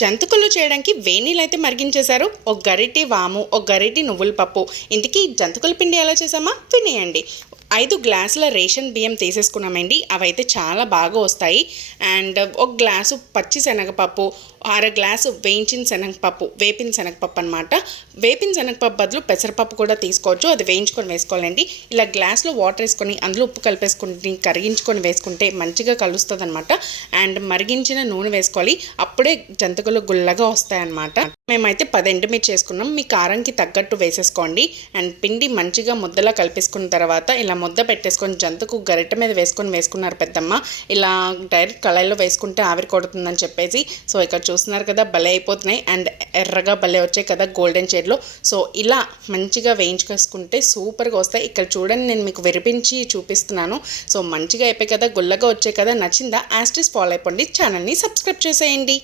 జంతికలు చేయడానికి వేనీళ్ళు అయితే మరిగించేశారు. ఒక గరిటె వాము, ఒక గరిటె నువ్వుల పప్పు. ఇంతకీ జంతికల పిండి ఎలా చేసామా వినేయండి. 5 గ్లాసుల రేషన్ బియ్యం తీసేసుకున్నామండి. అవైతే చాలా బాగా వస్తాయి. అండ్ ఒక గ్లాసు పచ్చి శనగపప్పు, అర గ్లాసు వేయించిన శనగపప్పు, వేపిన శనగపప్పు అనమాట. వేపిన శనగపప్పు బదులు పెసరపప్పు కూడా తీసుకోవచ్చు, అది వేయించుకొని వేసుకోవాలండి. ఇలా గ్లాస్లో వాటర్ వేసుకొని అందులో ఉప్పు కలిపేసుకుని కరిగించుకొని వేసుకుంటే మంచిగా కలుస్తుంది అనమాట. అండ్ మరిగించిన నూనె వేసుకోవాలి, అప్పుడే జంతికలు గుల్లగా వస్తాయన్నమాట. మేమైతే 10 ఎండుమిర్చి చేసుకున్నాం, మీ కారంకి తగ్గట్టు వేసేసుకోండి. అండ్ పిండి మంచిగా ముద్దలా కలిపేసుకున్న తర్వాత ఇలా ముద్ద పెట్టేసుకొని జంతుకు గరిటె మీద వేసుకున్నారు పెద్దమ్మ. ఇలా డైరెక్ట్ కళాయిలో వేసుకుంటే ఆవిరి కొడుతుందని చెప్పేసి. సో ఇక్కడ చూస్తున్నారు కదా, భలే అయిపోతున్నాయి. అండ్ ఎర్రగా భలే వచ్చాయి కదా గోల్డెన్ షేడ్లో. సో ఇలా మంచిగా వేయించుకేసుకుంటే సూపర్గా వస్తాయి. ఇక్కడ చూడండి, నేను మీకు విరిపించి చూపిస్తున్నాను. సో మంచిగా అయిపోయి కదా, గుల్లగా వచ్చాయి కదా. నచ్చిందా? యాస్టిస్ ఫాలో అయిపోండి, ఛానల్ని సబ్స్క్రైబ్ చేసేయండి.